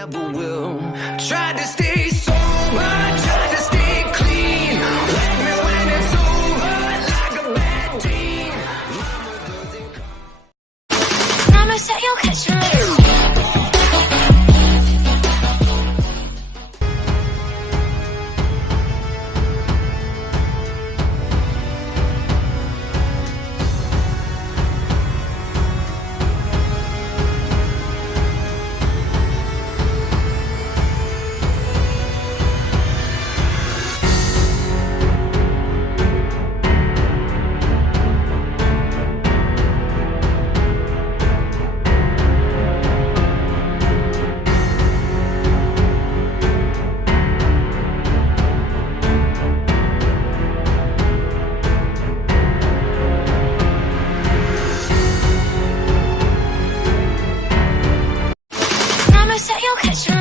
never will. Tried to stay sober, tried to stay clean. Whack me when it's over, like a bad dream. Promise that you'll catch me. Promise that you'll catch me.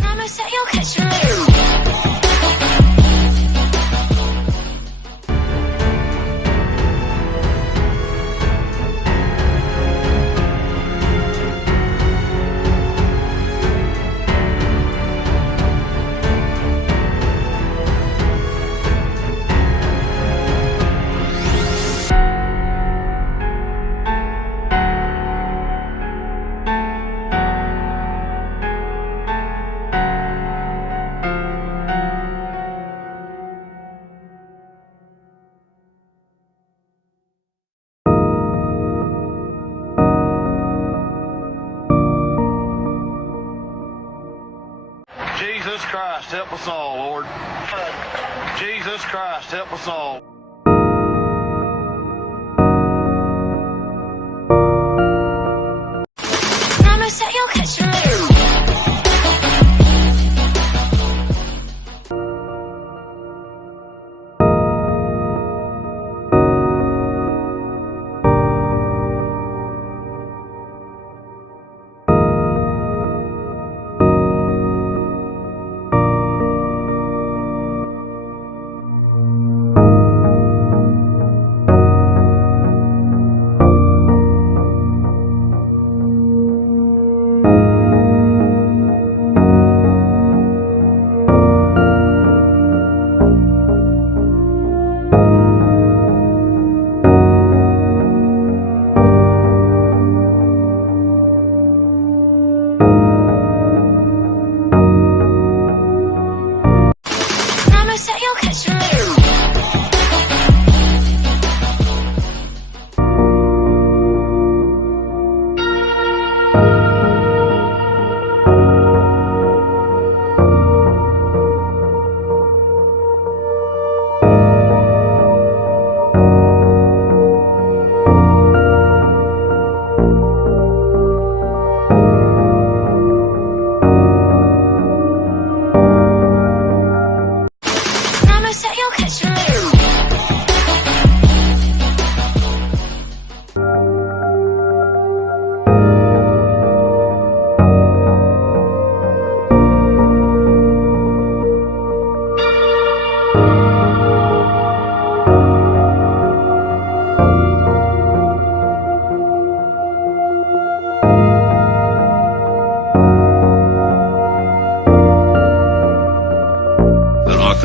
Promise that you'll catch me. Jesus Christ, help us all, Lord. Jesus Christ, help us all. Promise that you'll catch me.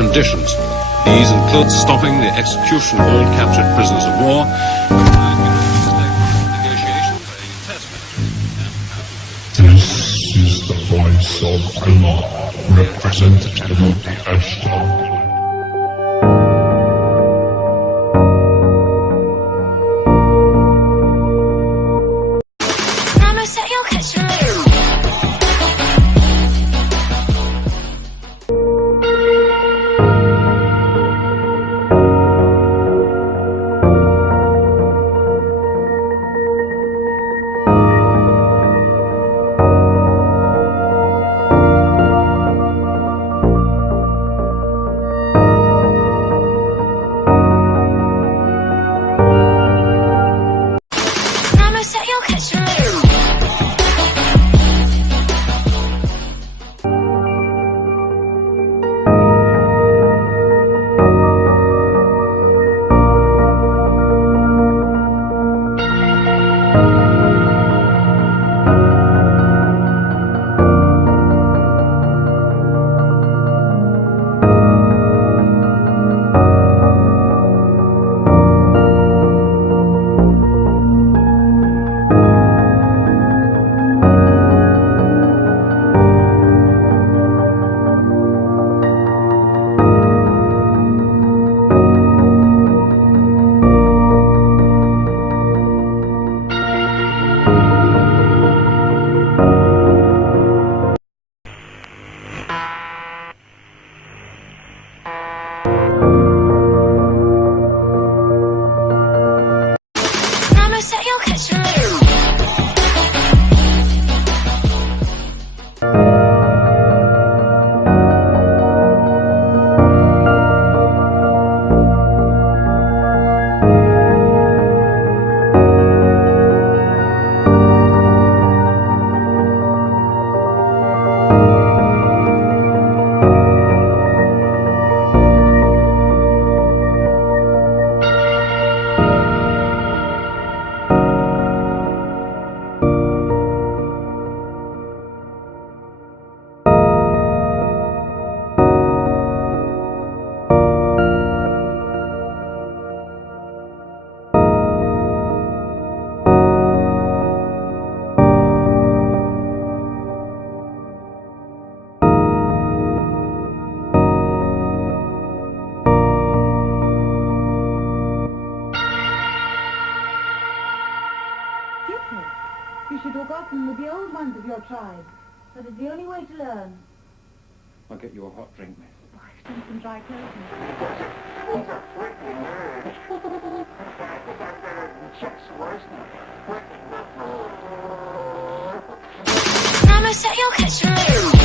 conditions. These include stopping the execution of all captured prisoners of war, complying with negotiations for a test match. This is the voice of Allah, representative of the Ashtar. Promise that you'll catch me. Promise that you'll catch me. Promise that you'll catch me. You should look often with the old ones of your tribe. That is the only way to learn. I'll get you a hot drink, miss. I've done some dry clothing. Promise that you'll catch me.